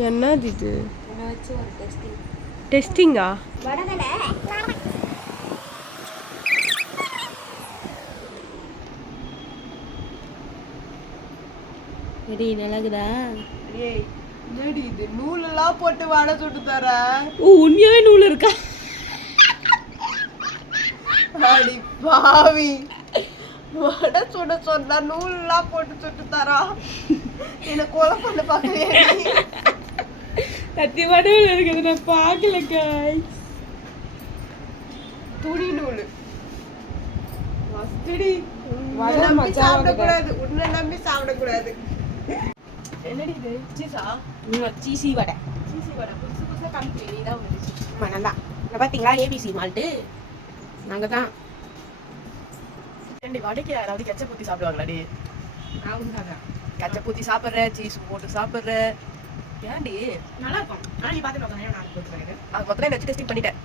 என்னது இது? என்ன வச்சு ஒரு டெஸ்டிங். டெஸ்டிங்கா? வடகலை எடி நல்லாக்குதா? ஏய் என்னடி இது நூலெல்லாம் போட்டு வடை சுட்டு தர? ஓ உண்மையாவே நூல் இருக்கா? அடி பாவி, வடை சுட சொன்னா நூலெல்லாம் போட்டு சுட்டு தரா? என்ன கொலை பண்ண பாக்குறியா நீ? சத்தியமா நூல் இருக்குது, நான் பார்க்கல guys. துணி நூல் மஸ்டடி. வடை மச்சான் சாப்பிடக்கூடாது, உன்னை நம்பி சாப்பிடக்கூடாது. என்னடி இது சீஸா? சீசி வடை. சீசி வடை புதுசு புதுசா காமிச்சு நீ தான் வந்துச்சு. ஆமா நல்லா. இங்க பாத்தீங்களா ஏபிசி மால்ட்டு நாங்க தான். ஏண்டி வடைக்கு யாராவது கெச்சப் ஊத்தி சாப்பிடுவாங்களாடி? நான் தான். கெச்சப் ஊத்தி சாப்பிட்ற, சீஸ் போட்டு சாப்பிட்ற, ஏன்டி? நல்லா இருக்கும். ஆனா நீ பாத்து நான் போட்டுறேன். அது மொத்தம் வச்சு டெஸ்டிங் பண்ணிட்டேன்.